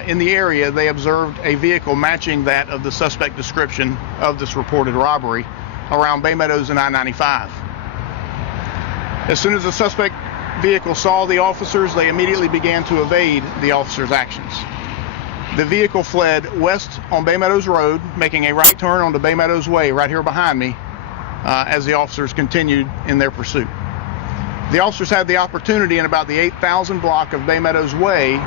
In the area, they observed a vehicle matching that of the suspect description of this reported robbery around Bay Meadows and I-95. As soon as the suspect vehicle saw the officers, they immediately began to evade the officers' actions. The vehicle fled west on Bay Meadows Road, making a right turn onto Bay Meadows Way right here behind me as the officers continued in their pursuit. The officers had the opportunity in about the 8,000 block of Bay Meadows Way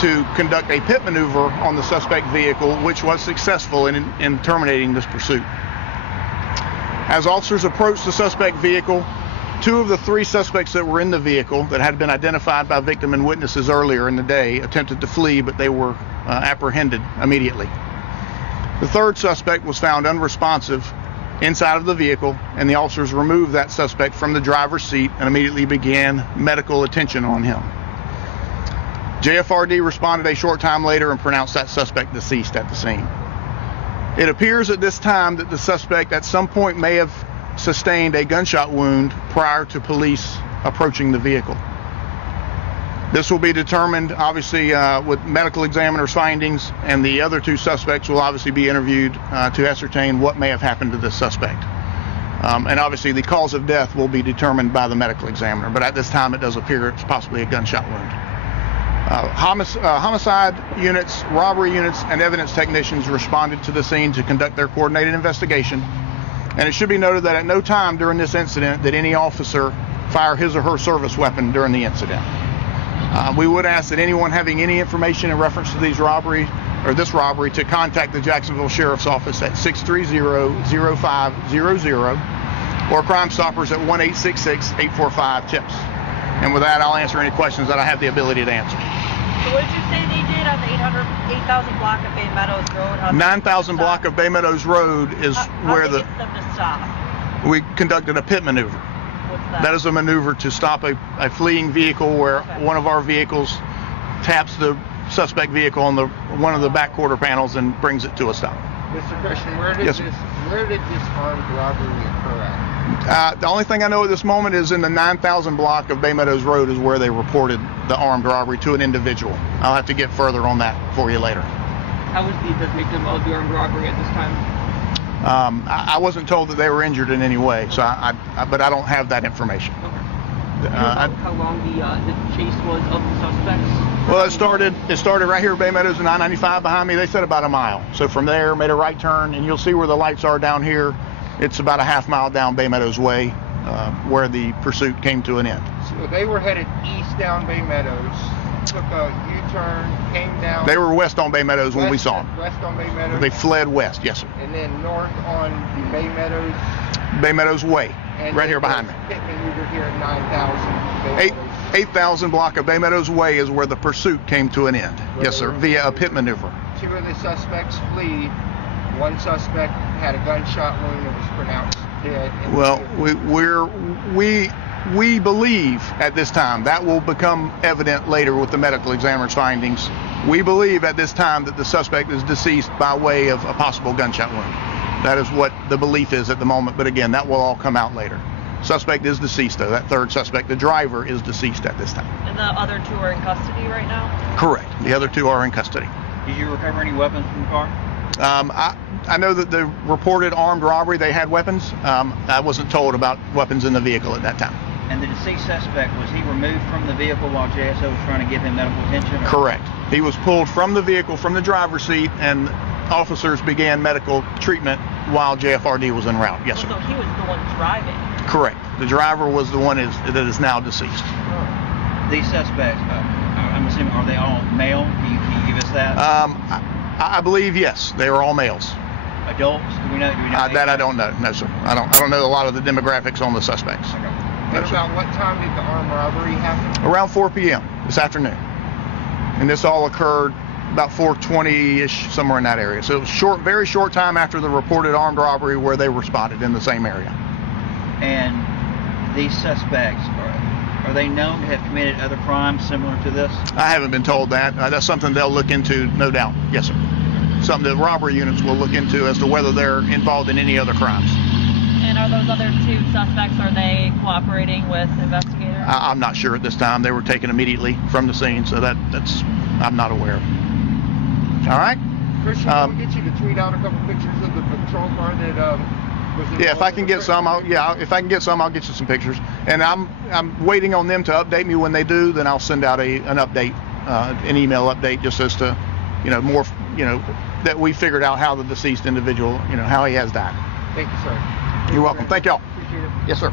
to conduct a pit maneuver on the suspect vehicle, which was successful in terminating this pursuit. As officers approached the suspect vehicle, two of the three suspects that were in the vehicle that had been identified by victim and witnesses earlier in the day attempted to flee, but they were apprehended immediately. The third suspect was found unresponsive inside of the vehicle, and the officers removed that suspect from the driver's seat and immediately began medical attention on him. JFRD responded a short time later and pronounced that suspect deceased at the scene. It appears at this time that the suspect at some point may have sustained a gunshot wound prior to police approaching the vehicle. This will be determined obviously with medical examiner's findings, and the other two suspects will obviously be interviewed to ascertain what may have happened to this suspect. And obviously the cause of death will be determined by the medical examiner, but at this time it does appear it's possibly a gunshot wound. Homicide units, robbery units, and evidence technicians responded to the scene to conduct their coordinated investigation. And it should be noted that at no time during this incident did any officer fire his or her service weapon during the incident. We would ask that anyone having any information in reference to this robbery to contact the Jacksonville Sheriff's Office at 630-0500 or Crime Stoppers at 1-866-845-TIPS. And with that, I'll answer any questions that I have the ability to answer. So what did you say they did on the 8,000 block of Bay Meadows Road? 9,000 block of Bay Meadows Road is where get them to stop? We conducted a pit maneuver. What's that? That is a maneuver to stop a fleeing vehicle where one of our vehicles taps the suspect vehicle on one of the back quarter panels and brings it to a stop. Mr. Christian, where did this armed robbery occur at? The only thing I know at this moment is in the 9,000 block of Bay Meadows Road is where they reported the armed robbery to an individual. I'll have to get further on that for you later. How was the victim of the armed robbery at this time? I wasn't told that they were injured in any way, so but I don't have that information. Okay. How long the chase was of the suspects? Well, it started right here at Bay Meadows and I-95 behind me. They said about a mile. So from there, made a right turn, and you'll see where the lights are down here. It's about a half mile down Bay Meadows Way where the pursuit came to an end. So they were headed east down Bay Meadows, took a U-turn, came down. They were west on Bay Meadows when we saw them. West on Bay Meadows. They fled west, yes, sir. And then north on the Bay Meadows. Bay Meadows Way, and right here behind me. Pit maneuver here at 9,000. 8,000 block of Bay Meadows Way is where the pursuit came to an end. Yes, sir, via a pit maneuver. Two of the suspects flee. One suspect had a gunshot wound and was pronounced dead. Well, we believe at this time, that will become evident later with the medical examiner's findings. We believe at this time that the suspect is deceased by way of a possible gunshot wound. That is what the belief is at the moment, but again, that will all come out later. Suspect is deceased though, that third suspect, the driver, is deceased at this time. And the other two are in custody right now? Correct, the other two are in custody. Did you recover any weapons from the car? I know that the reported armed robbery, they had weapons. I wasn't told about weapons in the vehicle at that time. And the deceased suspect, was he removed from the vehicle while JSO was trying to give him medical attention? Correct. He was pulled from the vehicle, from the driver's seat, and officers began medical treatment while JFRD was en route. Yes, sir. So he was the one driving? Correct. The driver was the one that is now deceased. These suspects, I'm assuming, are they all male? Can you give us that? I believe yes. They are all males. Adults? Do we know? That I don't know. No, sir. I don't know a lot of the demographics on the suspects. Okay. And about what time did the armed robbery happen? Around 4 p.m. this afternoon. And this all occurred about 4:20-ish, somewhere in that area. So it was very short time after the reported armed robbery where they were spotted in the same area. And these suspects, are they known to have committed other crimes similar to this? I haven't been told that. That's something they'll look into, no doubt. Yes, sir. Something that robbery units will look into as to whether they're involved in any other crimes. And are those other two suspects, are they cooperating with investigators? I'm not sure at this time. They were taken immediately from the scene, so that's I'm not aware of. All right. Christian, can we get you to tweet out a couple pictures of the patrol car that was involved Yeah, if I in can the get some, threat? if I can get some, I'll get you some pictures. And I'm waiting on them to update me. When they do, then I'll send out an update, an email update, just as to, more, that we figured out how the deceased individual, how he has died. Thank you, sir. You're welcome. Thank y'all. Appreciate it. Yes, sir.